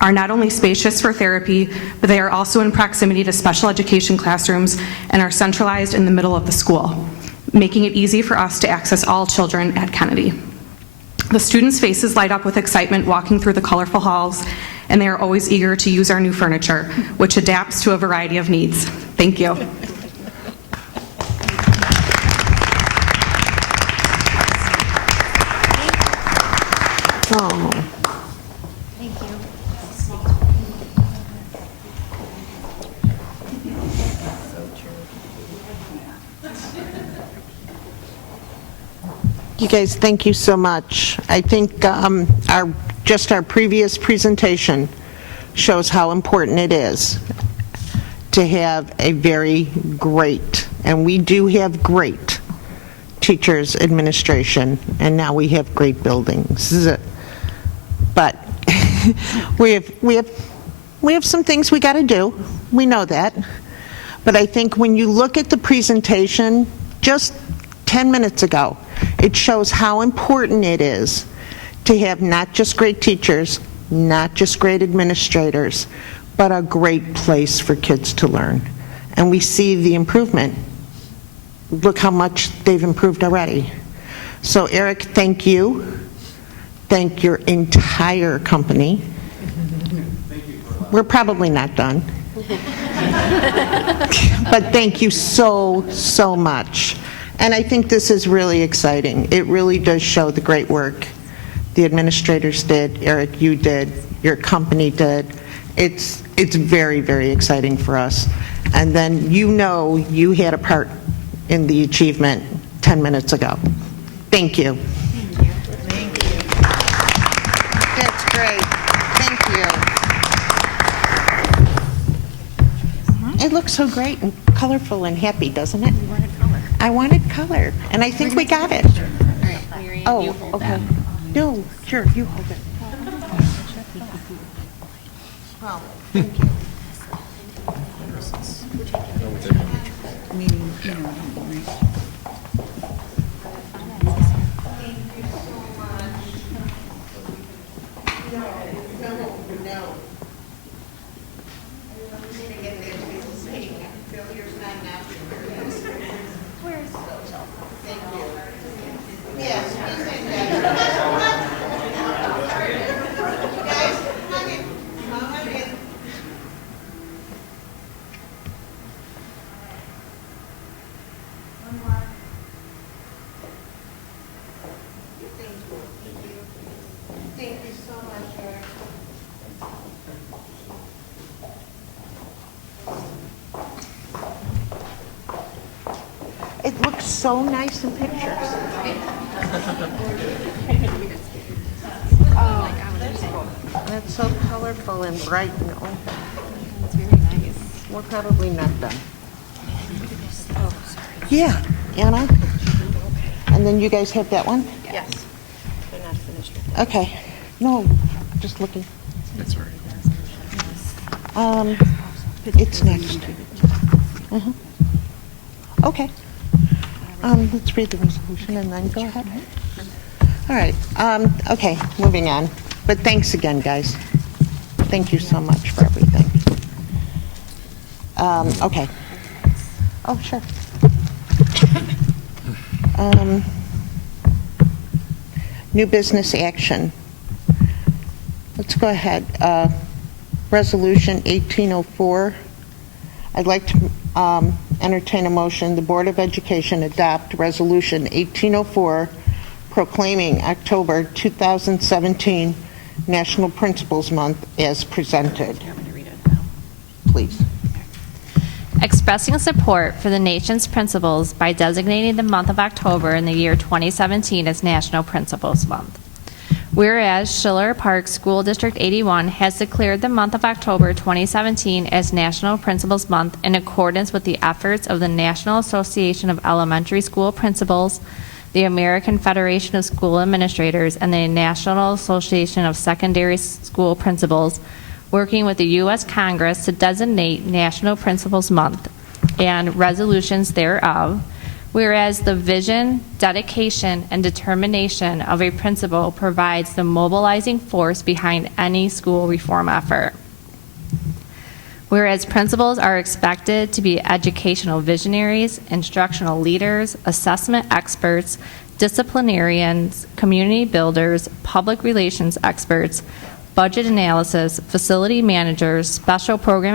are not only spacious for therapy, but they are also in proximity to special education classrooms and are centralized in the middle of the school, making it easy for us to access all children at Kennedy. The students' faces light up with excitement walking through the colorful halls, and they are always eager to use our new furniture, which adapts to a variety of needs. Thank you. Oh. Thank you. You guys, thank you so much. I think our previous presentation shows how important it is to have a very great, and we do have great, teachers, administration, and now we have great buildings. But we have some things we got to do. We know that. But I think when you look at the presentation just 10 minutes ago, it shows how important it is to have not just great teachers, not just great administrators, but a great place for kids to learn. And we see the improvement. Look how much they've improved already. So Eric, thank you. Thank your entire company. We're probably not done. But thank you so, so much. And I think this is really exciting. It really does show the great work the administrators did, Eric, you did, your company did. It's very, very exciting for us. And then you had a part in the achievement 10 minutes ago. Thank you. Thank you. That's great. Thank you. It looks so great and colorful and happy, doesn't it? I wanted color, and I think we got it. Oh, okay. No, sure, you hold it. Wow, thank you. Yes, so nice in pictures. That's so colorful and bright and open. It's very nice. We're probably not done. Yeah, Anna? And then you guys have that one? Yes. They're not finished. Okay. No, just looking. That's right. It's next. Mhm. Okay. Let's read the resolution and then go ahead. All right. Okay, moving on. But thanks again, guys. Thank you so much for everything. Okay. Oh, sure. New business action. Let's go ahead. Resolution 1804. I'd like to entertain a motion. The Board of Education adopt Resolution 1804 proclaiming October 2017 National Principals Month as presented. Please. Expressing support for the nation's principals by designating the month of October in the year 2017 as National Principals Month. Whereas Schiller Park School District 81 has declared the month of October 2017 as National Principals Month in accordance with the efforts of the National Association of Elementary School Principals, the American Federation of School Administrators, and the National Association of Secondary School Principals, working with the U.S. Congress to designate National Principals Month and resolutions thereof. Whereas the vision, dedication, and determination of a principal provides the mobilizing force behind any school reform effort. Whereas principals are expected to be educational visionaries, instructional leaders, assessment experts, disciplinarians, community builders, public relations experts, budget analysis, facility managers, special program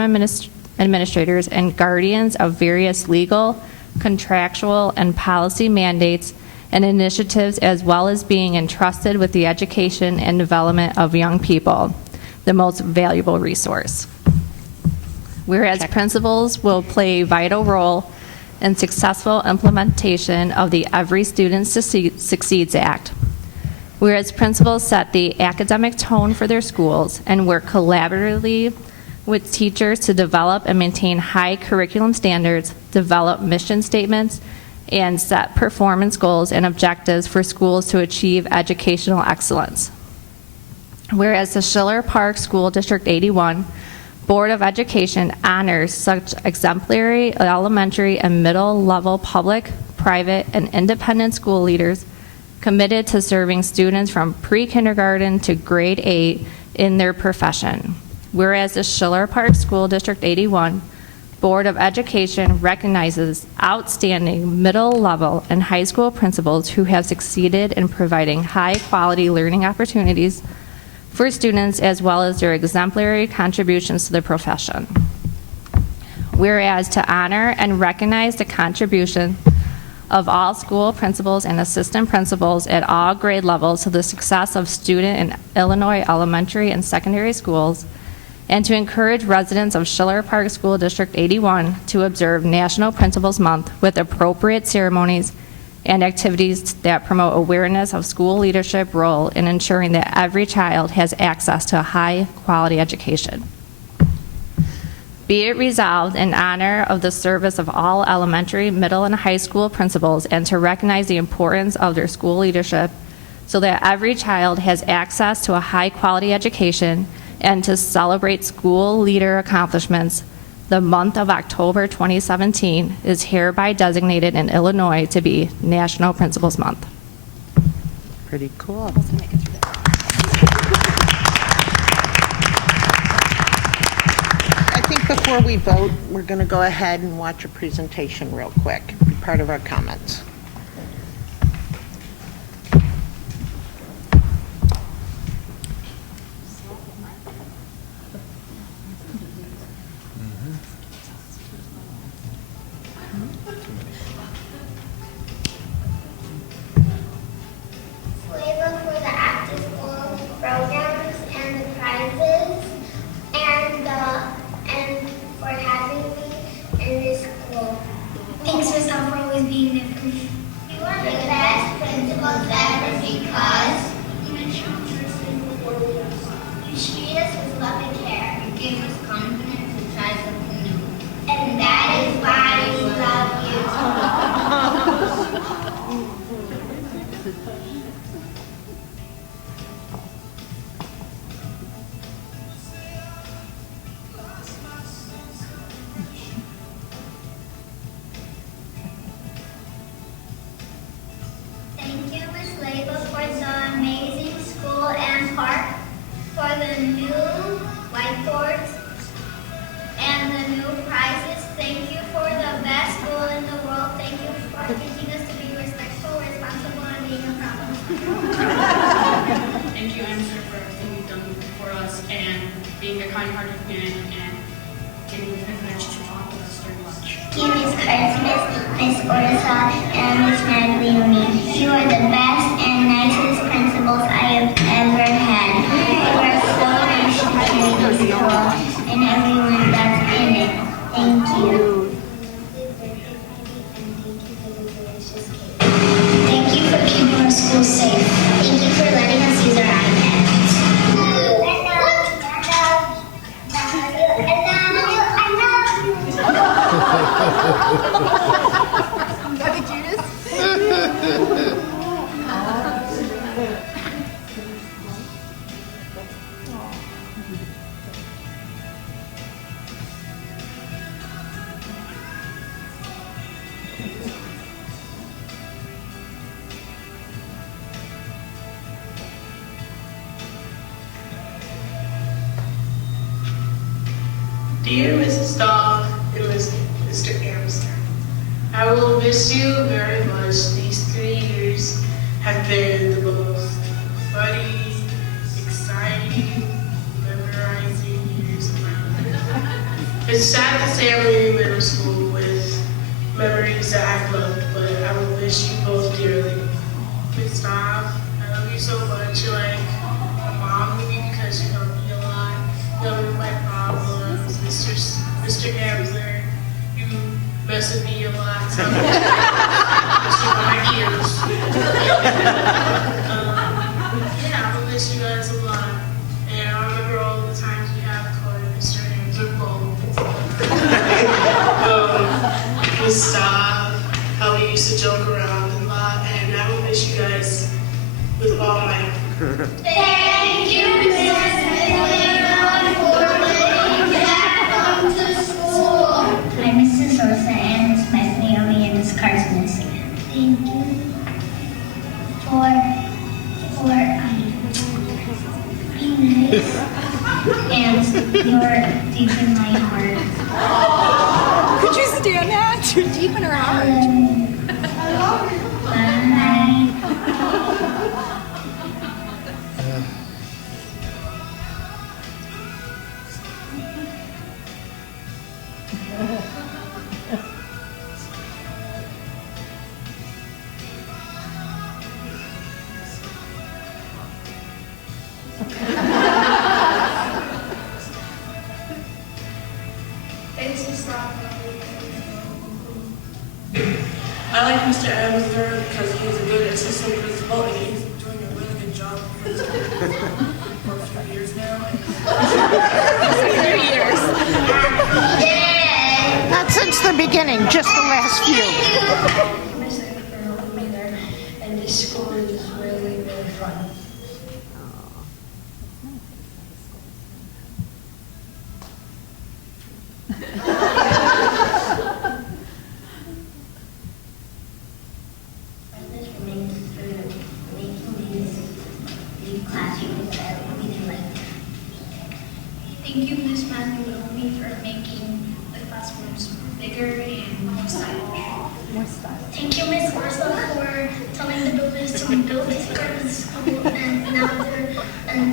administrators, and guardians of various legal, contractual, and policy mandates and initiatives, as well as being entrusted with the education and development of young people, the most valuable resource. Whereas principals will play a vital role in successful implementation of the Every Student Succeeds Act. Whereas principals set the academic tone for their schools and work collaboratively with teachers to develop and maintain high curriculum standards, develop mission statements, and set performance goals and objectives for schools to achieve educational excellence. Whereas the Schiller Park School District 81 Board of Education honors such exemplary elementary and middle level public, private, and independent school leaders committed to serving students from pre-kindergarten to grade 8 in their profession. Whereas the Schiller Park School District 81 Board of Education recognizes outstanding middle level and high school principals who have succeeded in providing high quality learning opportunities for students, as well as their exemplary contributions to the profession. Whereas to honor and recognize the contribution of all school principals and assistant principals at all grade levels to the success of student in Illinois elementary and secondary schools, and to encourage residents of Schiller Park School District 81 to observe National Principals Month with appropriate ceremonies and activities that promote awareness of school leadership role in ensuring that every child has access to a high-quality education. Be it resolved in honor of the service of all elementary, middle, and high school principals, and to recognize the importance of their school leadership so that every child has access to a high-quality education, and to celebrate school leader accomplishments, the month of October 2017 is hereby designated in Illinois to be National Principals Month. Pretty cool. I think before we vote, we're going to go ahead and watch a presentation real quick, part of our comments. Flavor for the after-school programs and the prizes, and for having me in this school. Thanks, Miss, for always being there for me. kind-hearted man and giving me the privilege to talk with us during lunch. Thank you, Ms. Christmas, Ms. Orsa, and Ms. Maglioni. You are the best and nicest principals I have ever had. You are so nice to Kennedy School and everyone that's in it. Thank you. Thank you for keeping our school safe. Thank you for letting us use our iPads. Dear Mrs. Dog and Mr. Amster, I will miss you very much. These 3 years have been the most funny, exciting, memorizing years of my life. It's sad to say I'm leaving middle school with memories that I've loved, but I will miss you both dearly. Miss Dog, I love you so much. You're like a mom to me because you help me a lot. You help me with my problems. Mr. Amster, you mess with me a lot. So my ears. Yeah, I will miss you guys a lot. And I remember all the times we have called Mr. Amster both. Miss Stav, how we used to joke around a lot. And I will miss you guys with all my heart. Thank you, Mrs. I'm Mrs. Sosa and Ms. Maglioni and Ms. Carson. Thank you for being nice and you're deep in my heart. Could you stand that? You're deep in her heart. Bye. Thanks, Miss Rock. I like Mr. Amster because he's a good assistant principal and he's doing a really good job for a few years now. Not since the beginning, just the last few. And this school is really, really fun. Thank you, Ms. Maglioni, for making the classrooms bigger and more stylish. Thank you, Ms. Orsa, for telling the builders to build this part of the school, and now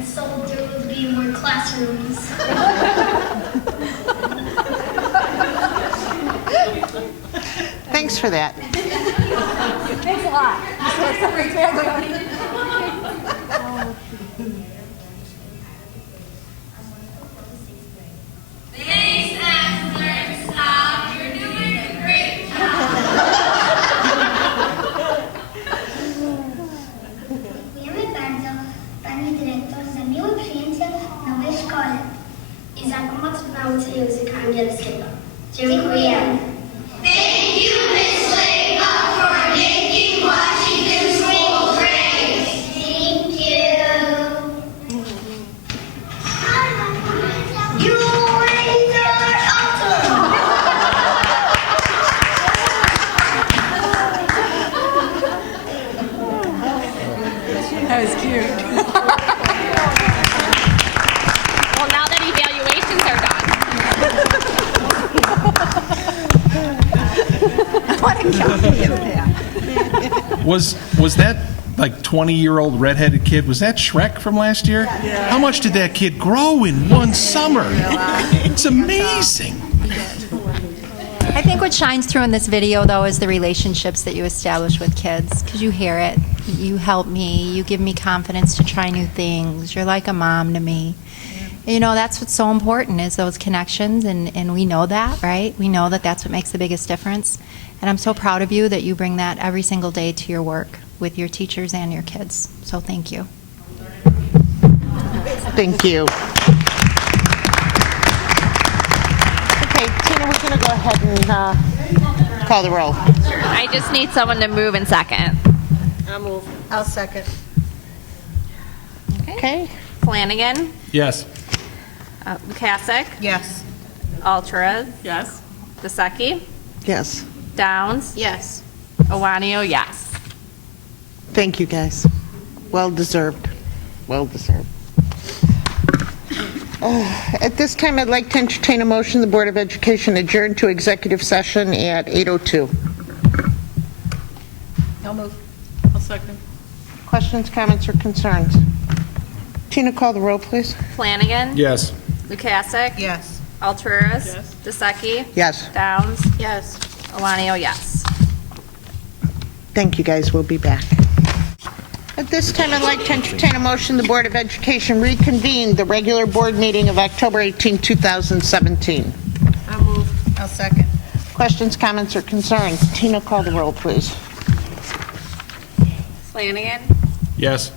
so there will be more classrooms. Thanks for that. Thanks a lot. Ms. Maglioni. Thanks, Amster and Stav. You're doing a great job. Dziękujemy bardzo, Pani Dyrektor, za miłe przyjęcie nowej szkoły i za pomoc w nauce języka angielskiego. Dziękujemy. Thank you, Miss Laycock, for making Washington School great. Thank you. You raised our altar. That was cute. Well, now that evaluations are done. I want a copy of that. Was that like 20-year-old redheaded kid. Was that Shrek from last year? Yeah. How much did that kid grow in one summer? It's amazing. I think what shines through in this video, though, is the relationships that you establish with kids, because you hear it. You help me. You give me confidence to try new things. You're like a mom to me. You know, that's what's so important, is those connections, and we know that, right? We know that that's what makes the biggest difference. And I'm so proud of you that you bring that every single day to your work with your teachers and your kids. So thank you. Thank you. Okay, Tina, we're going to go ahead and call the roll. I just need someone to move in second. I'll move. I'll second. Okay. Flanagan. Yes. Lukasik. Yes. Alvarez. Yes. Daseki. Yes. Downs. Yes. Owanio, yes. Thank you, guys. Well deserved. Well deserved. At this time, I'd like to entertain a motion the Board of Education adjourn to executive session at 8:02. I'll move. I'll second. Questions, comments, or concerns? Tina, call the roll, please. Flanagan. Yes. Lukasik. Yes. Alvarez. Yes. Daseki. Yes. Downs. Yes. Owanio, yes. Thank you, guys. We'll be back. At this time, I'd like to entertain a motion the Board of Education reconvene the regular board meeting of October 18, 2017. I'll move. I'll second. Questions, comments, or concerns? Tina, call the roll, please. Flanagan. Yes.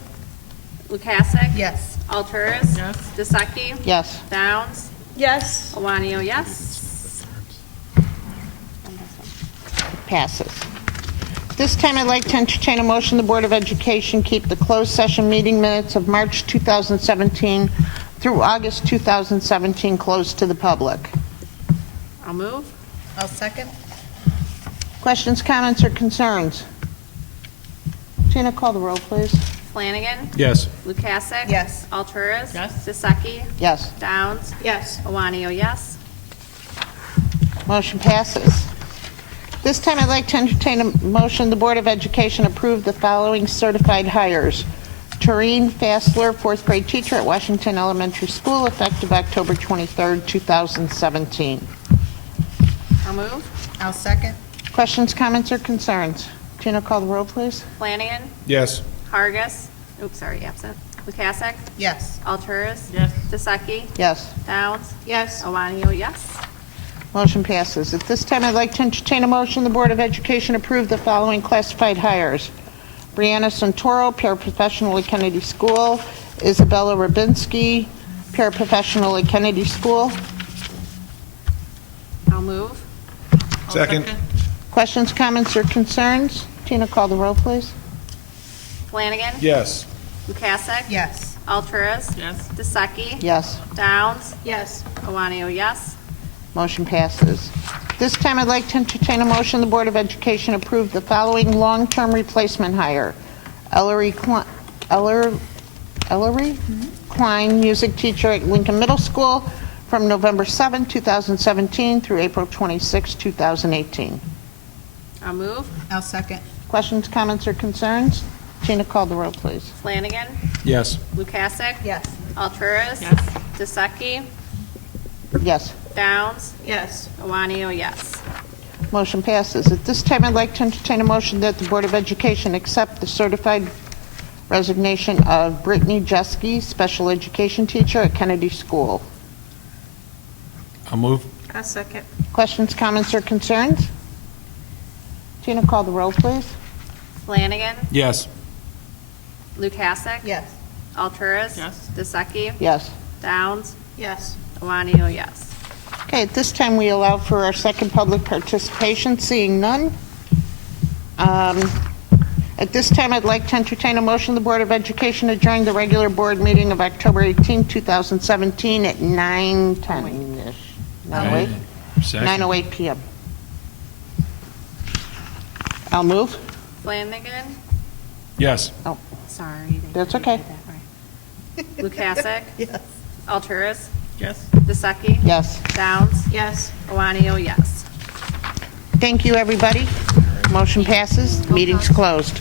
Lukasik. Yes. Alvarez. Yes. Daseki. Yes. Downs. Yes. Owanio, yes. Passes. This time, I'd like to entertain a motion the Board of Education keep the closed session meeting minutes of March 2017 through August 2017 closed to the public. I'll move. I'll second. Questions, comments, or concerns? Tina, call the roll, please. Flanagan. Yes. Lukasik. Yes. Alvarez. Yes. Daseki. Yes. Downs. Yes. Owanio, yes. Motion passes. This time, I'd like to entertain a motion the Board of Education approve the following certified hires. Tareen Fassler, 4th grade teacher at Washington Elementary School, effective October 23, 2017. I'll move. I'll second. Questions, comments, or concerns? Tina, call the roll, please. Flanagan. Yes. Hargis. Oops, sorry, absent. Lukasik. Yes. Alvarez. Yes. Daseki. Yes. Downs. Yes. Owanio, yes. Motion passes. At this time, I'd like to entertain a motion the Board of Education approve the following classified hires. Brianna Santoro, paraprofessional at Kennedy School. Isabella Rabinski, paraprofessional at Kennedy School. I'll move. Second. Questions, comments, or concerns? Tina, call the roll, please. Flanagan. Yes. Lukasik. Yes. Alvarez. Yes. Daseki. Yes. Downs. Yes. Owanio, yes. Motion passes. This time, I'd like to entertain a motion the Board of Education approve the following long-term replacement hire. Ellery Klein, music teacher at Lincoln Middle School, from November 7, 2017 through April 26, 2018. I'll move. I'll second. Questions, comments, or concerns? Tina, call the roll, please. Flanagan. Yes. Lukasik. Yes. Alvarez. Yes. Daseki. Yes. Downs. Yes. Owanio, yes. Motion passes. At this time, I'd like to entertain a motion that the Board of Education accept the certified resignation of Brittany Jeske, special education teacher at Kennedy School. I'll move. I'll second. Questions, comments, or concerns? Tina, call the roll, please. Flanagan. Yes. Lukasik. Yes. Alvarez. Yes. Daseki. Yes. Downs. Yes. Owanio, yes. Okay, at this time, we allow for our second public participation, seeing none. At this time, I'd like to entertain a motion the Board of Education adjourn the regular board meeting of October 18, 2017 at 9:10-ish. 9:08 p.m. I'll move. Flanagan. Yes. Oh, Sorry. that's okay. Lukasik. Yes. Alvarez. Yes. Daseki. Yes. Downs. Yes. Owanio, yes. Thank you, everybody. Motion passes. Meeting's closed.